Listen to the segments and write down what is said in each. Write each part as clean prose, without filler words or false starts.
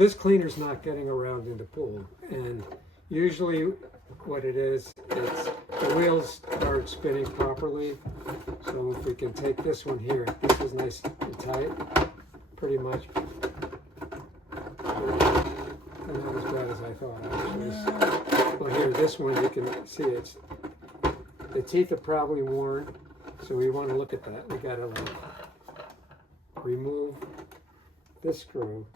This cleaner's not getting around in the pool, and usually what it is, it's the wheels aren't spinning properly. So if we can take this one here, this is nice and tight, pretty much. And not as bad as I thought, actually. Well, here, this one, you can see it's, the teeth are probably worn, so we want to look at that. We gotta like remove this screw.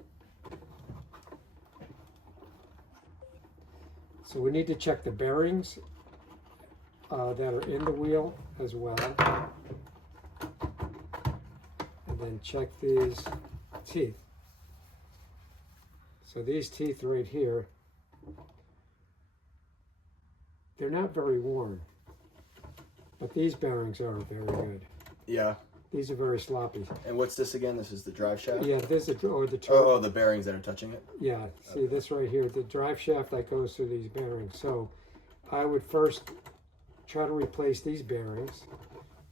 So we need to check the bearings that are in the wheel as well. And then check these teeth. So these teeth right here, they're not very worn, but these bearings are very good. Yeah. These are very sloppy. And what's this again? This is the drive shaft? Yeah, this is, or the oh, the bearings that are touching it? Yeah, see this right here, the drive shaft that goes through these bearings. So I would first try to replace these bearings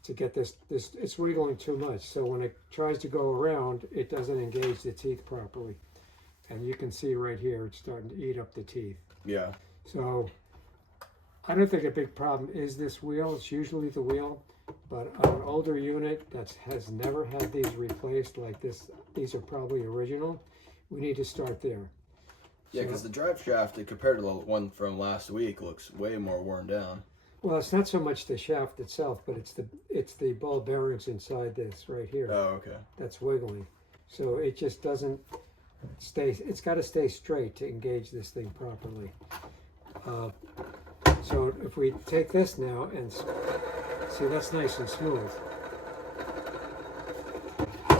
to get this, it's wiggling too much. So when it tries to go around, it doesn't engage the teeth properly. And you can see right here, it's starting to eat up the teeth. Yeah. So I don't think a big problem is this wheel. It's usually the wheel. But on an older unit that has never had these replaced like this, these are probably original, we need to start there. Yeah, because the drive shaft, compared to the one from last week, looks way more worn down. Well, it's not so much the shaft itself, but it's the ball bearings inside this right here. Oh, okay. That's wiggling. So it just doesn't stay, it's got to stay straight to engage this thing properly. So if we take this now and see, that's nice and smooth.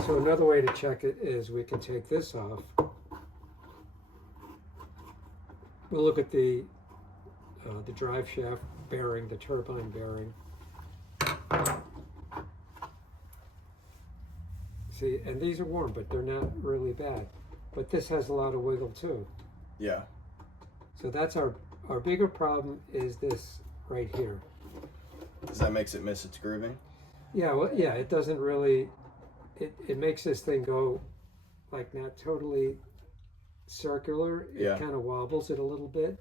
So another way to check it is we can take this off. We'll look at the drive shaft bearing, the turbine bearing. See, and these are worn, but they're not really bad. But this has a lot of wiggle too. Yeah. So that's our bigger problem is this right here. Because that makes it miss its grooving? Yeah, well, yeah, it doesn't really, it makes this thing go like not totally circular. It kind of wobbles it a little bit,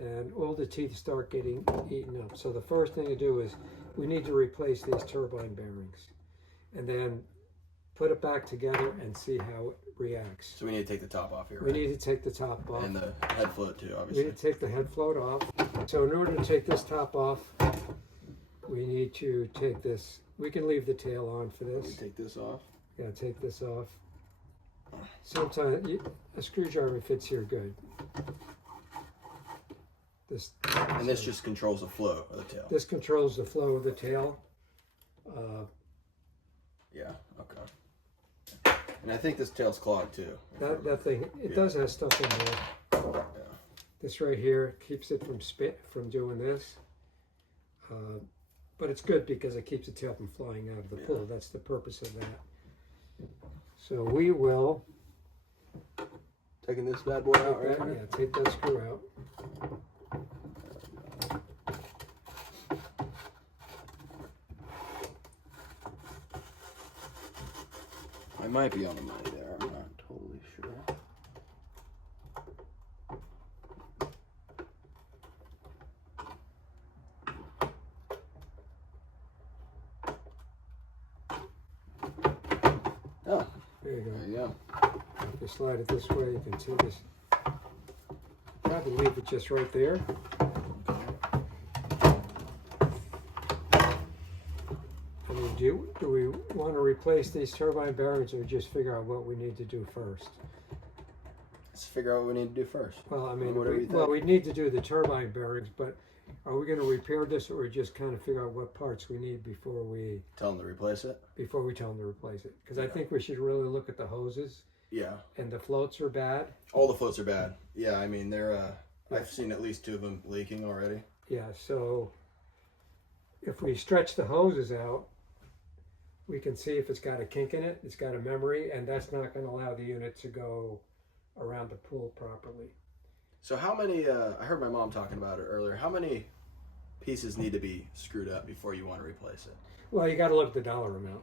and all the teeth start getting eaten up. So the first thing to do is we need to replace these turbine bearings, and then put it back together and see how it reacts. So we need to take the top off here, We right? need to take the top off. And the head float too, obviously. We need to take the head float off. So in order to take this top off, we need to take this. We can leave the tail on for this. Take this off. Gotta take this off. Sometimes a screwdriver fits here good. And this just controls the flow of the tail. This controls the flow of the tail. Yeah, okay. And I think this tail's clogged too. That thing, it does have stuff in there. Yeah. This right here keeps it from doing this. But it's good because it keeps the tail from flying out of the pool. That's the purpose of that. So we will... Taking this bad boy out right here? Yeah, take that screw out. I might be on the money there. I'm not totally sure. Oh, There you go. there you go. If you slide it this way, you can see this. Probably leave it just right there. I mean, do we want to replace these turbine bearings or just figure out what we need to do first? Let's figure out what we need to do first. Well, I mean, Whatever you think. well, we need to do the turbine bearings, but are we going to repair this or just kind of figure out what parts we need before we Tell them to replace it? tell them to replace it? Because I think we should really look at the hoses. Yeah. And the floats are bad. All the floats are bad. Yeah, I mean, they're, I've seen at least 2 of them leaking already. Yeah, so if we stretch the hoses out, we can see if it's got a kink in it, it's got a memory, and that's not going to allow the unit to go around the pool properly. So how many, I heard my mom talking about it earlier, how many pieces need to be screwed up before you want to replace it? Well, you got to look at the dollar amount.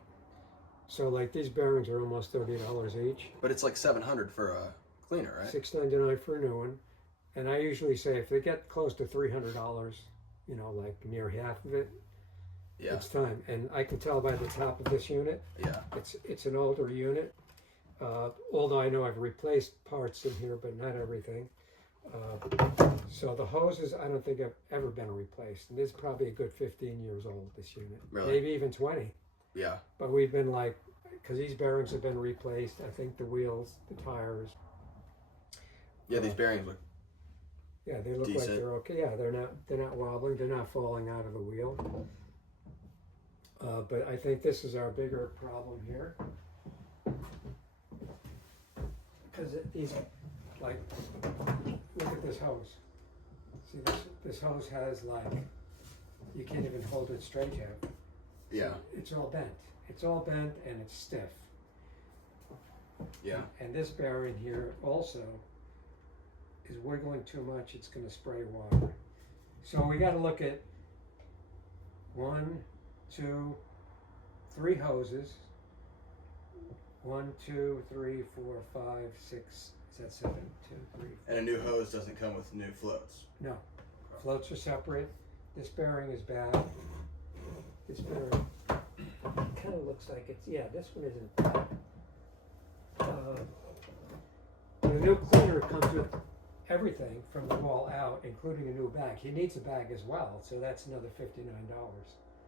So like these bearings are almost $30 each. But it's like $700 for a cleaner, right? $6.99 for a new one. And I usually say if they get close to $300, you know, like near half of it, Yeah. it's time. And I can tell by the top of this unit, Yeah. it's an older unit. Although I know I've replaced parts in here, but not everything. So the hoses, I don't think have ever been replaced. And this is probably a good 15 years old, this unit. Really? Maybe even 20. Yeah. But we've been like, because these bearings have been replaced. I think the wheels, the tires. Yeah, these bearings look. Yeah, they look decent. like they're okay. Yeah, they're not wobbling. They're not falling out of the wheel. But I think this is our bigger problem here. Because these, like, look at this hose. See, this hose has like, you can't even hold it straight here. Yeah. It's all bent. It's all bent and it's stiff. Yeah. And this bearing here also is wiggling too much. It's going to spray water. So we got to look at 1, 2, 3 hoses. 1, 2, 3, 4, 5, 6. Is that 7? 2, 3. And a new hose doesn't come with new floats. No, floats are separate. This bearing is bad. This bearing kind of looks like it's, yeah, this one isn't bad. The new cleaner comes with everything from the wall out, including a new bag. He needs a bag as well, so that's another $59.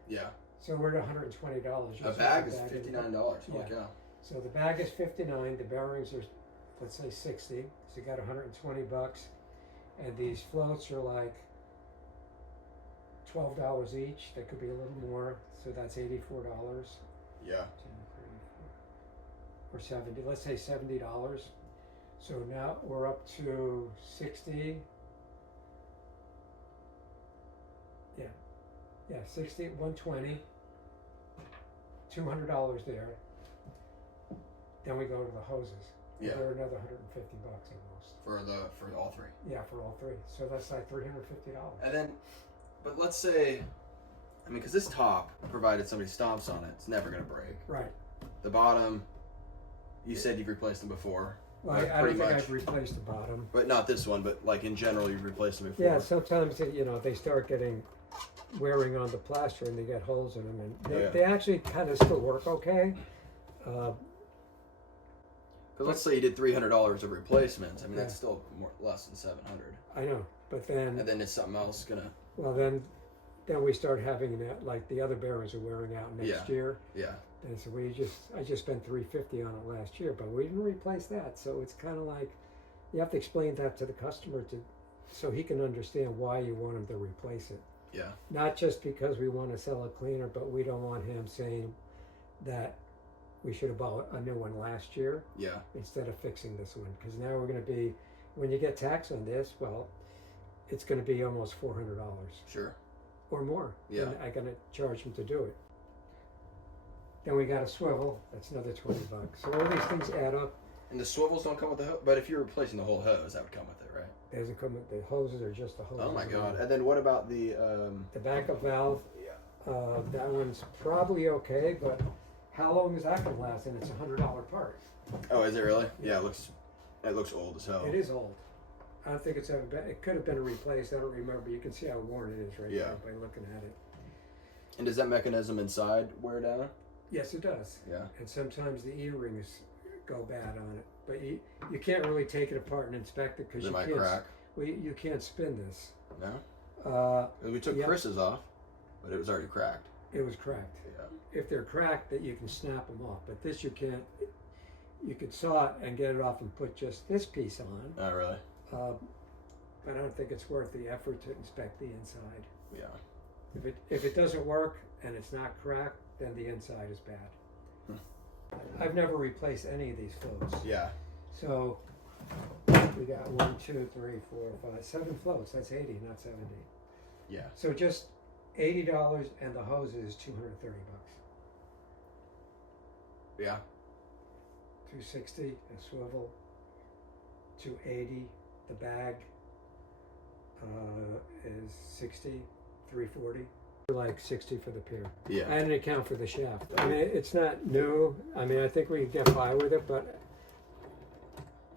Yeah. So we're at $120. A bag is $59. Holy Yeah. cow. So the bag is $59. The bearings are, let's say, $60. So you got $120, and these floats are like $12 each. That could be a little more. So that's $84. Yeah. 10, 30, or 70. Let's say $70. So now we're up to 60. Yeah, 60, 120, $200 there. Then we go to the hoses. Yeah. They're another $150 almost. For all three. Yeah, for all three. So that's like $350. And then, but let's say, I mean, because this top, provided somebody stomps on it, it's never going to break. Right. The bottom, you said you've replaced them before. Well, I don't think I've replaced the bottom. But not this one, but like in general, you've replaced them before. Yeah, sometimes, you know, they start getting wearing on the plaster and they get holes in them. And they actually kind of still work okay. Because let's say you did $300 of replacements. I mean, that's still less than $700. I know, but then... And then is something else going to... Well, then we start having that, like the other bearings are wearing out next year. Yeah. And so I just spent $350 on it last year, but we didn't replace that. So it's kind of like, you have to explain that to the customer so he can understand why you want him to replace it. Yeah. Not just because we want to sell a cleaner, but we don't want him saying that we should have bought a new one last year. Yeah. Instead of fixing this one. Because now we're going to be, when you get tax on this, well, it's going to be almost $400. Sure. Or more. Yeah. And I'm going to charge him to do it. Then we got a swivel. That's another $20. So all these things add up. And the swivels don't come with the hose? But if you're replacing the whole hose, that would come with it, right? Doesn't come with the hoses are just the hoses. Oh my God. And then what about the backup valve? Yeah. That one's probably okay, but how long is that going to last? And it's $100 part. Oh, is it really? Yeah, it looks old as hell. It is old. I don't think it's ever been. It could have been replaced. I don't remember. You can see how worn it is right there by looking at it. And does that mechanism inside wear down? Yes, it does. Yeah. And sometimes the E-rings go bad on it, but you can't really take it apart and inspect it because It might crack. Well, you can't spin this. No. We took Chris's off, but it was already cracked. It was cracked. Yeah. If they're cracked, that you can snap them off, but this you can't. You could saw it and get it off and put just this piece on. Oh, really? But I don't think it's worth the effort to inspect the inside. Yeah. If it doesn't work and it's not cracked, then the inside is bad. I've never replaced any of these floats. Yeah. So we got 1, 2, 3, 4, 5, 7 floats. That's 80, not 70. Yeah. So just $80, and the hose is $230. Yeah. $260 a swivel. $280 the bag is $60. $340. Like $60 for the pier. Yeah. I didn't account for the shaft. I mean, it's not new. I mean, I think we can get by with it, but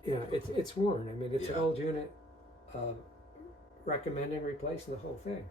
it's worn. I mean, it's an Yeah. old unit. Recommending replacing the whole thing.